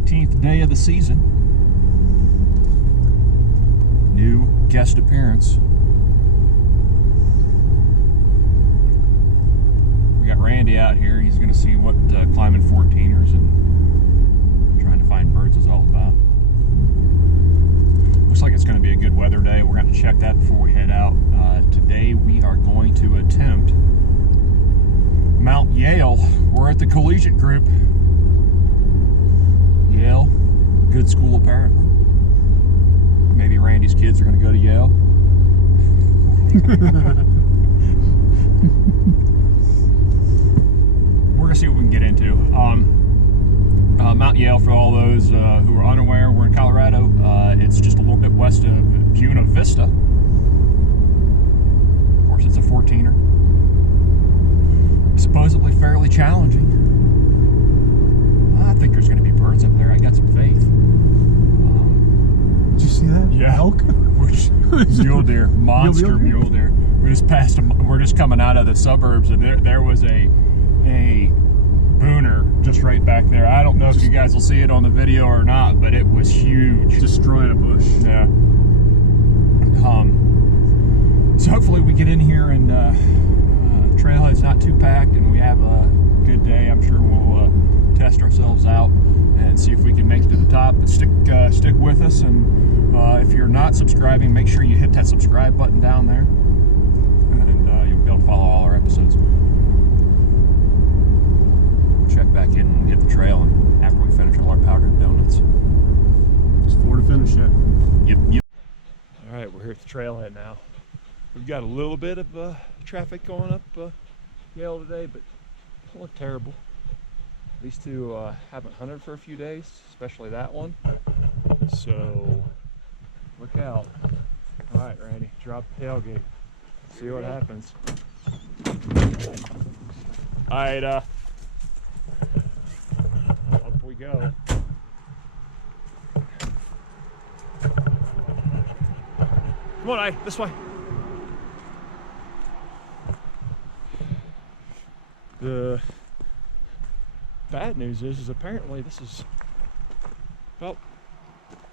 19th day of the season. New guest appearance. We got Randy out here. He's going to see what climbing 14ers and trying to find birds is all about. Looks like it's going to be a good weather day. We're going to check that before we head out. Today we are going to attempt Mount Yale. We're at the collegiate group. Yale, good school apparently. Maybe Randy's kids are going to go to Yale. We're going to see what we can get into. Mount Yale, for all those who are unaware, we're in Colorado. It's just a little bit west of Buena Vista. Of course, it's a 14er. Supposedly fairly challenging. I think there's going to be birds up there. I got some faith. Did you see that? Yeah. Elk? Mule deer, monster mule deer. We just passed them. We're just coming out of the suburbs, and there was a booner just right back there. I don't know if you guys will see it on the video or not, but it was huge. Destroying a bush. Yeah. So hopefully we get in here and trailhead's not too packed, and we have a good day. I'm sure we'll test ourselves out and see if we can make it to the top. But stick with us, and if you're not subscribing, make sure you hit that subscribe button down there, and you'll be able to follow all our episodes. We'll check back in when we hit the trail and after we finish all our powdered donuts. There's 4 to finish it. Yep. All right, we're here at the trailhead now. We've got a little bit of traffic going up Yale today, but it doesn't look terrible. These two haven't hunted for a few days, especially that one. So look out. All right, Randy, drop the tailgate. See what happens. All right, up we go. Come on, Ida, this way. The bad news is apparently this is about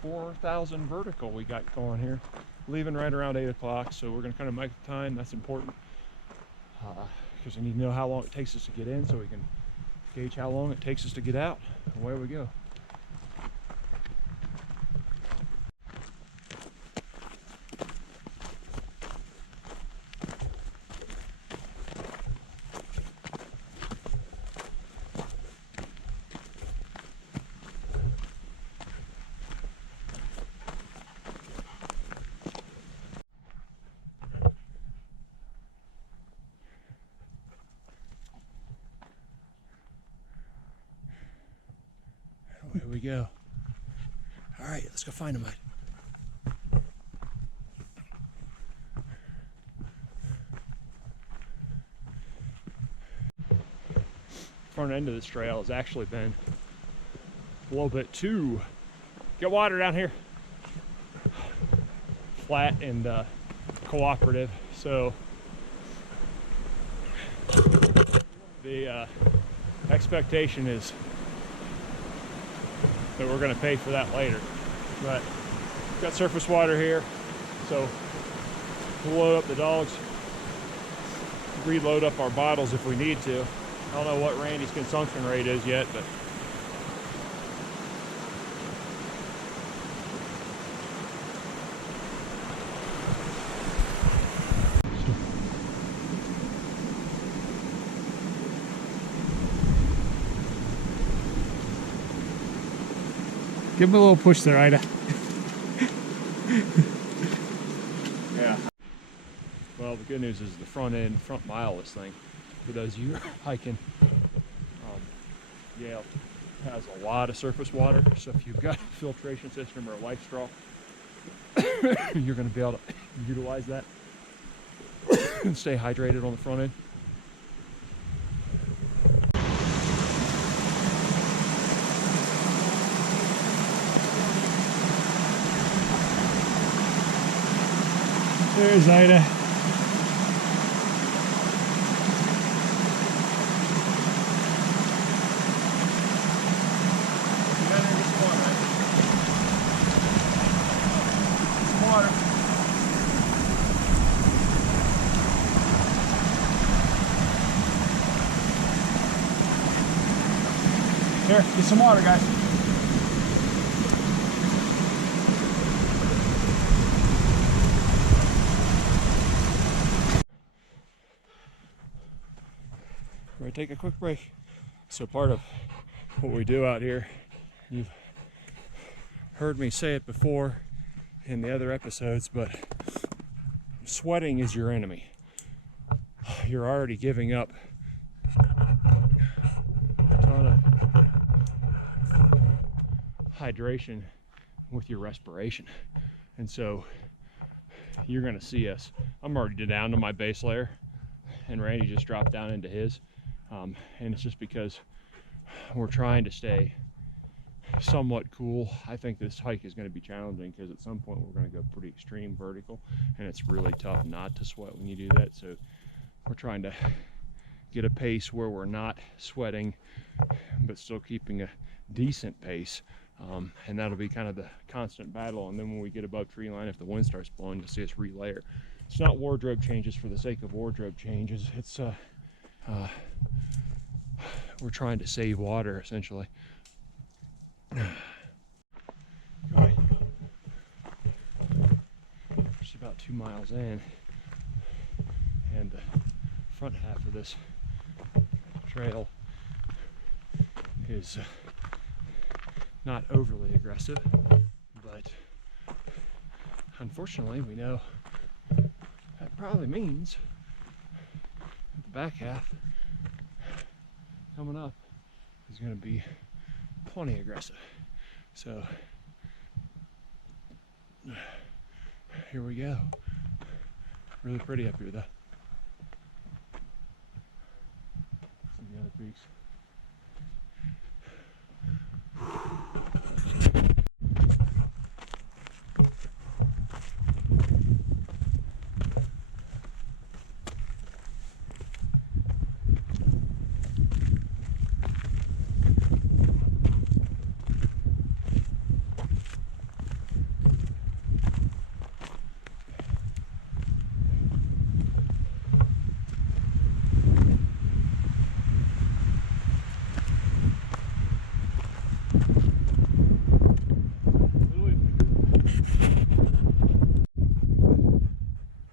4,000 vertical we got going here. Leaving right around 8 o'clock, so we're going to kind of make the time. That's important because we need to know how long it takes us to get in so we can gauge how long it takes us to get out. Away we go. Here we go. All right, let's go find them. Front end of this trail has actually been a little bit too, get water down here, flat and cooperative. So the expectation is that we're going to pay for that later, but we've got surface water here, so we'll load up the dogs, reload up our bottles if we need to. I don't know what Randy's consumption rate is yet, but Give him a little push there, Ida. yeah. Well, the good news is the front mile of this thing, for those of you who are hiking, Yale has a lot of surface water, so if you've got a filtration system or a life straw, you're going to be able to utilize that and stay hydrated on the front end. There's Ida. Here, get some water, guys. We're gonna take a quick break. So part of what we do out here, you've heard me say it before in the other episodes, but sweating is your enemy. You're already giving up a ton of hydration with your respiration. And so you're gonna see us. I'm already down to my base layer, and Randy just dropped down into his. And it's just because we're trying to stay somewhat cool. I think this hike is going to be challenging because at some point we're going to go pretty extreme vertical, and it's really tough not to sweat when you do that. So we're trying to get a pace where we're not sweating but still keeping a decent pace, and that'll be kind of the constant battle. And then when we get above tree line, if the wind starts blowing, you'll see us relayer. It's not wardrobe changes for the sake of wardrobe changes. It's we're trying to save water, essentially. Just about 2 miles in, and the front half of this trail is not overly aggressive, but unfortunately we know that probably means that the back half coming up is going to be plenty aggressive. So here we go. Really pretty up here though. Some of the other peaks.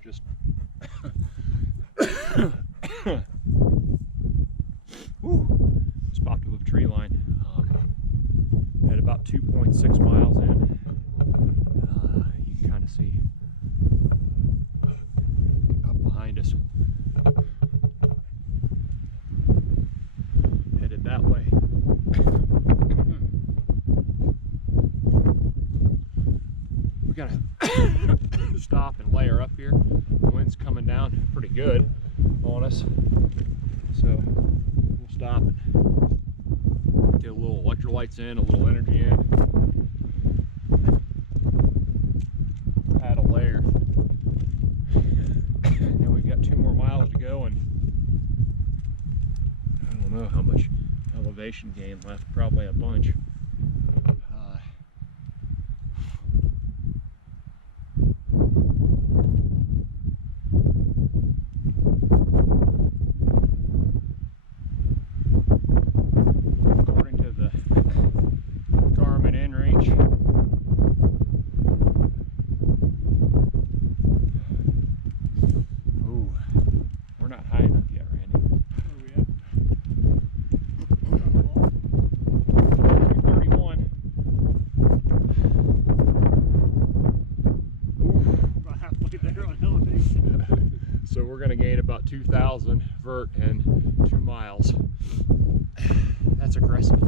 Just popped above tree line at about 2.6 miles in. You can kind of see up behind us, headed that way. We gotta stop and layer up here. The wind's coming down pretty good on us, so we'll stop and get a little electrolytes in, a little energy in, add a layer, and we've got 2 more miles to go, and I don't know how much elevation gain left, probably a bunch. So we're going to gain about 2,000 vert in 2 miles. That's aggressive.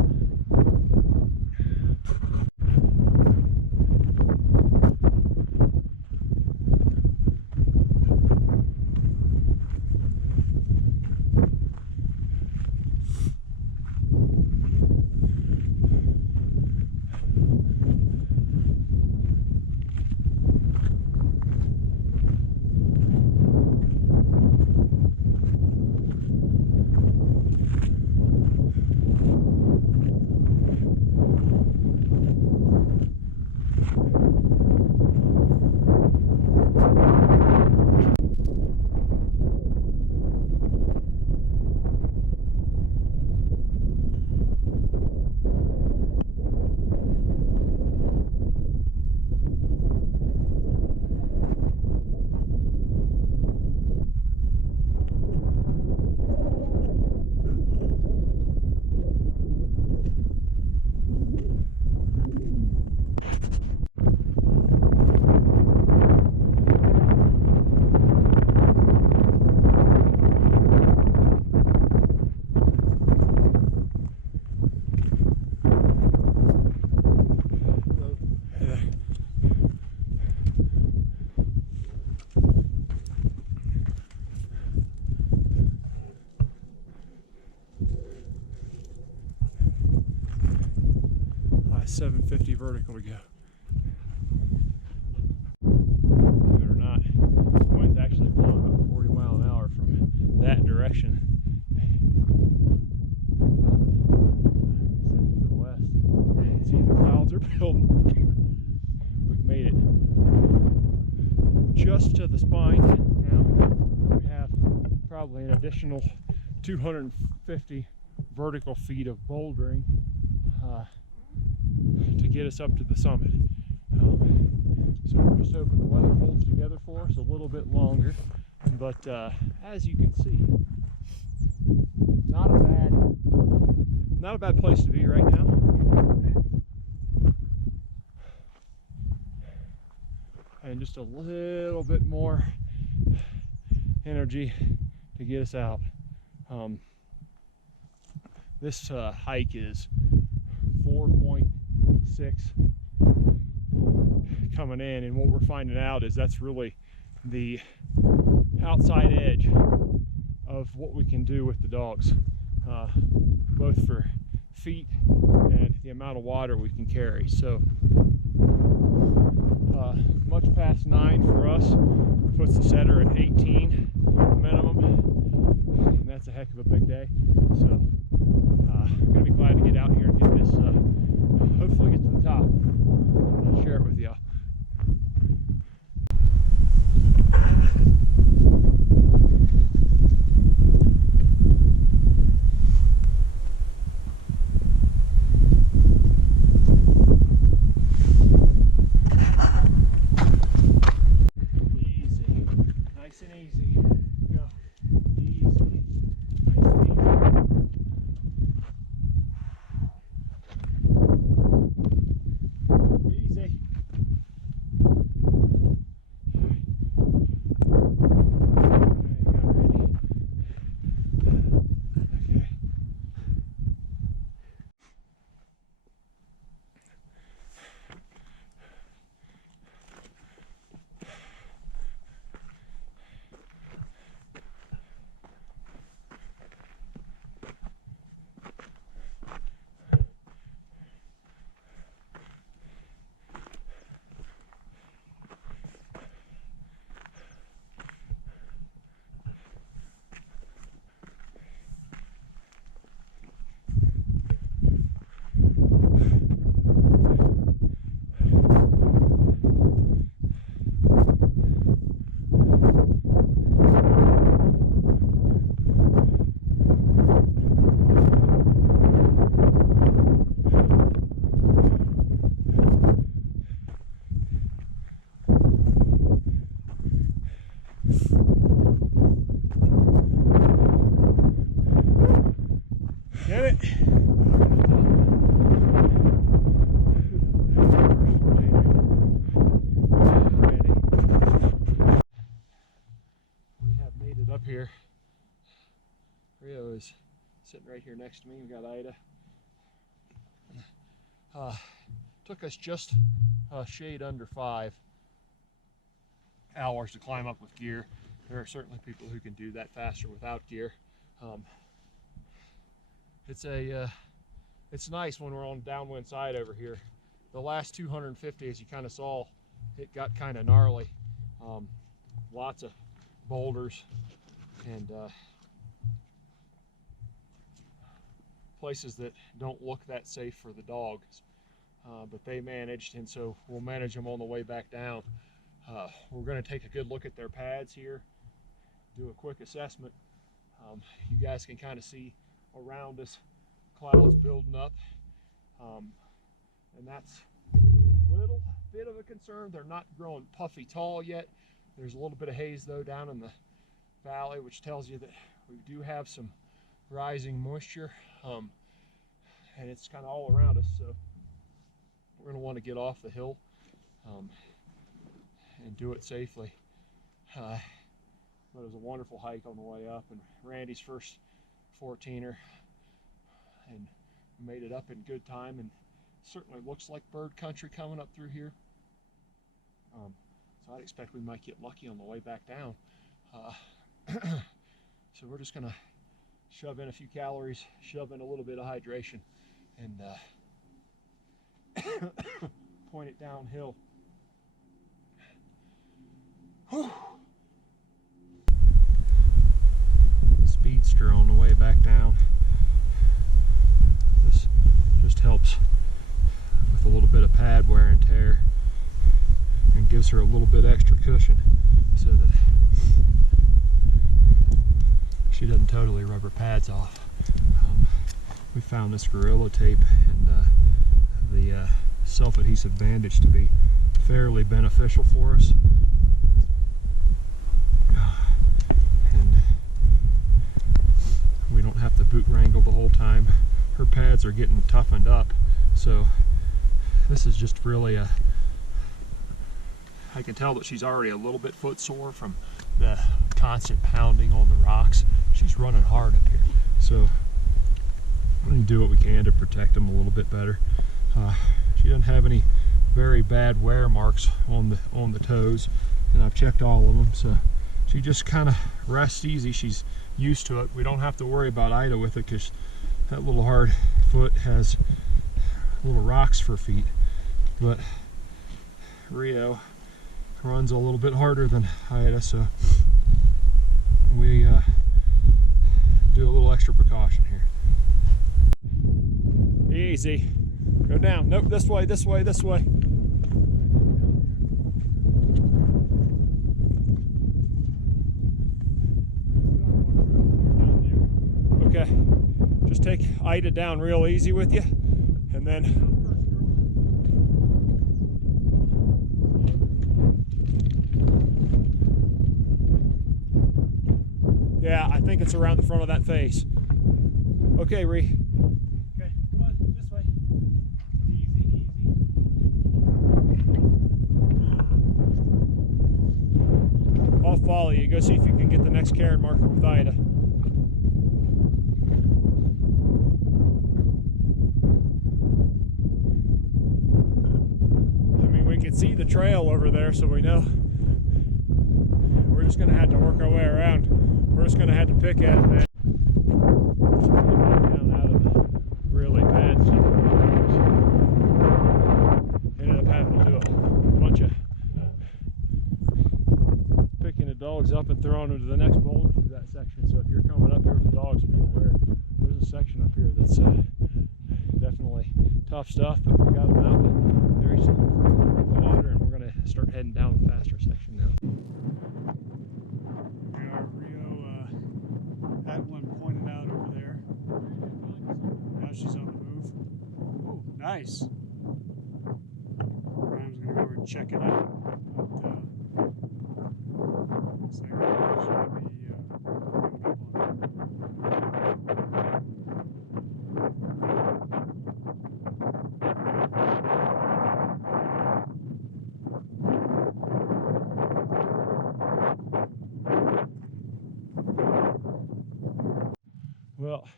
750 vertical to go. Believe it or not, the wind's actually blowing about 40 miles an hour from that direction. To the west. See, the clouds are building. We've made it just to the spine now. We have probably an additional 250 vertical feet of bouldering to get us up to the summit. So we're just hoping the weather holds together for us a little bit longer. But as you can see, not a bad place to be right now. And just a little bit more energy to get us out. This hike is 4.6 coming in, and what we're finding out is that's really the outside edge of what we can do with the dogs, both for feet and the amount of water we can carry. So much past 9 for us puts the setter at 18 minimum, and that's a heck of a big day. So I'm gonna be glad to get out here and get this, hopefully get to the top and share it with y'all. Nice and easy. Go. Easy. Nice and easy. Easy. Get it? We have made it up here. Rio is sitting right here next to me. We got Ida. Took us just a shade under 5 hours to climb up with gear. There are certainly people who can do that faster without gear. It's nice when we're on the downwind side over here. The last 250, as you kind of saw, it got kind of gnarly. Lots of boulders and places that don't look that safe for the dogs, but they managed, and so we'll manage them on the way back down. We're going to take a good look at their pads here, do a quick assessment. You guys can kind of see around us clouds building up, and that's a little bit of a concern. They're not growing puffy tall yet. There's a little bit of haze though down in the valley, which tells you that we do have some rising moisture, and it's kind of all around us, so we're going to want to get off the hill and do it safely. But it was a wonderful hike on the way up, and Randy's first 14er, and made it up in good time, and certainly looks like bird country coming up through here. So I'd expect we might get lucky on the way back down. So we're just gonna shove in a few calories, shove in a little bit of hydration, and point it downhill. Speedster on the way back down. This just helps with a little bit of pad wear and tear and gives her a little bit extra cushion so that she doesn't totally rub her pads off. We found this Gorilla Tape and the self-adhesive bandage to be fairly beneficial for us. And we don't have to boot wrangle the whole time. Her pads are getting toughened up, so this is just really I can tell that she's already a little bit footsore from the constant pounding on the rocks. She's running hard up here, so we're going to do what we can to protect them a little bit better. She doesn't have any very bad wear marks on the toes, and I've checked all of them, so she just kind of rests easy. She's used to it. We don't have to worry about Ida with it because that little hard foot has little rocks for feet. But Rio runs a little bit harder than Ida, so we do a little extra precaution here. Easy. Go down. Nope, this way, this way, this way. Okay. Just take Ida down real easy with you, and then yeah, I think it's around the front of that face. Okay, Ree. Okay, come on, this way. Easy, easy. I'll follow you. Go see if you can get the next cairn marker with Ida. I mean, we can see the trail over there, so we know. We're just going to have to work our way around. We're just going to have to pick at it, man. Down out of the really bad stuff. Ended up having to do a bunch of picking the dogs up and throwing them to the next boulder through that section. So if you're coming up here with the dogs, be aware. There's a section up here that's definitely tough stuff, but we got them out very soon for the water, and we're going to start heading down the faster section now. Had one pointed out over there. Now she's on the move. Oh, nice. Ryan's gonna go over and check it out. But, looks like we should be coming up on Well,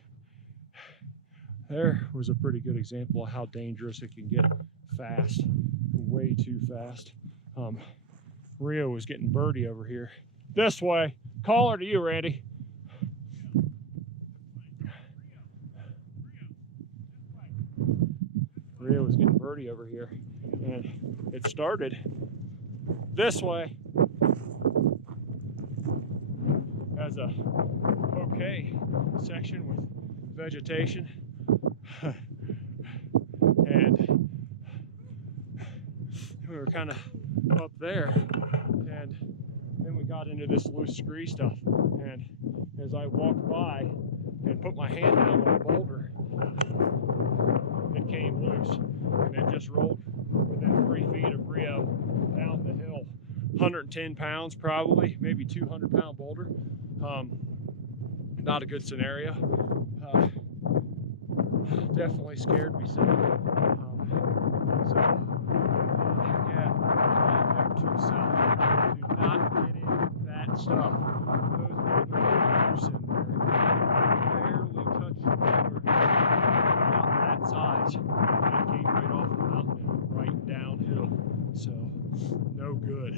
there was a pretty good example of how dangerous it can get fast, way too fast. Rio was getting birdie over here. This way. Call her to you, Randy. Rio was getting birdie over here, and it started this way as a okay section with vegetation, and we were kind of up there, and then we got into this loose scree stuff, and as I walked by and put my hand down on the boulder, it came loose, and it just rolled within 3 feet of Rio down the hill. 110 pounds probably, maybe 200-pound boulder. Not a good scenario. Definitely scared me some. Yeah, note to self: do not get in that stuff. Those boulders are loose and barely touch the boulder. Not that size. And it came right off the mountain and right downhill. So, no good.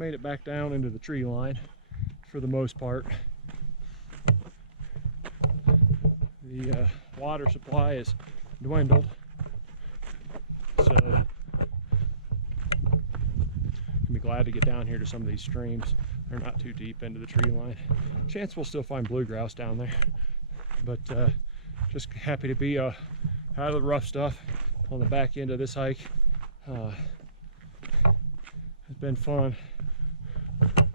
made it back down into the tree line for the most part. The water supply is dwindled, so I'll be glad to get down here to some of these streams. They're not too deep into the tree line. Chance we'll still find bluegrouse down there, but just happy to be out of the rough stuff on the back end of this hike. It's been fun.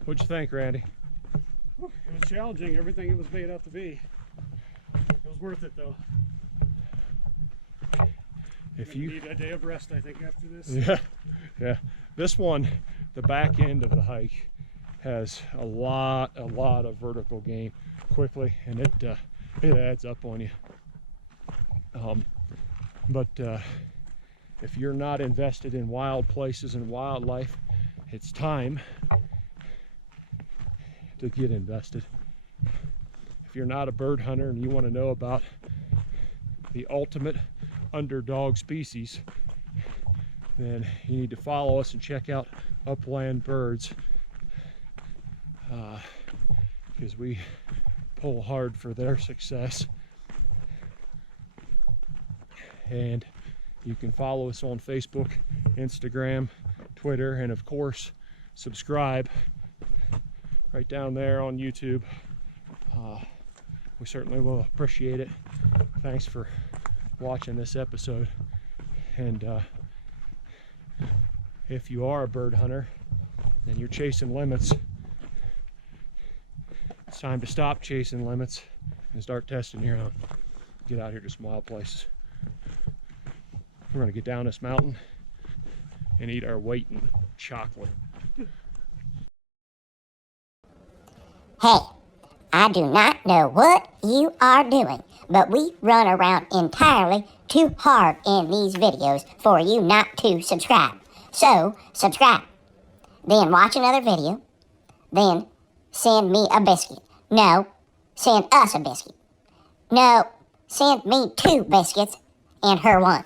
What'd you think, Randy? It was challenging, everything it was made out to be. It was worth it though. If you need a day of rest, I think, after this. Yeah. This one, the back end of the hike has a lot of vertical gain quickly, and it adds up on you. But if you're not invested in wild places and wildlife, it's time to get invested. If you're not a bird hunter and you want to know about the ultimate underdog species, then you need to follow us and check out Upland Birds, because we pull hard for their success. And you can follow us on Facebook, Instagram, Twitter, and of course subscribe right down there on YouTube. We certainly will appreciate it. Thanks for watching this episode, and if you are a bird hunter and you're chasing limits, it's time to stop chasing limits and start testing your own. Get out here to some wild places. We're going to get down this mountain and eat our weight in chocolate. Hey, I do not know what you are doing, but we run around entirely too hard in these videos for you not to subscribe. So, subscribe. Then watch another video. Then send me a biscuit. No, send us a biscuit. No, send me 2 biscuits and her 1.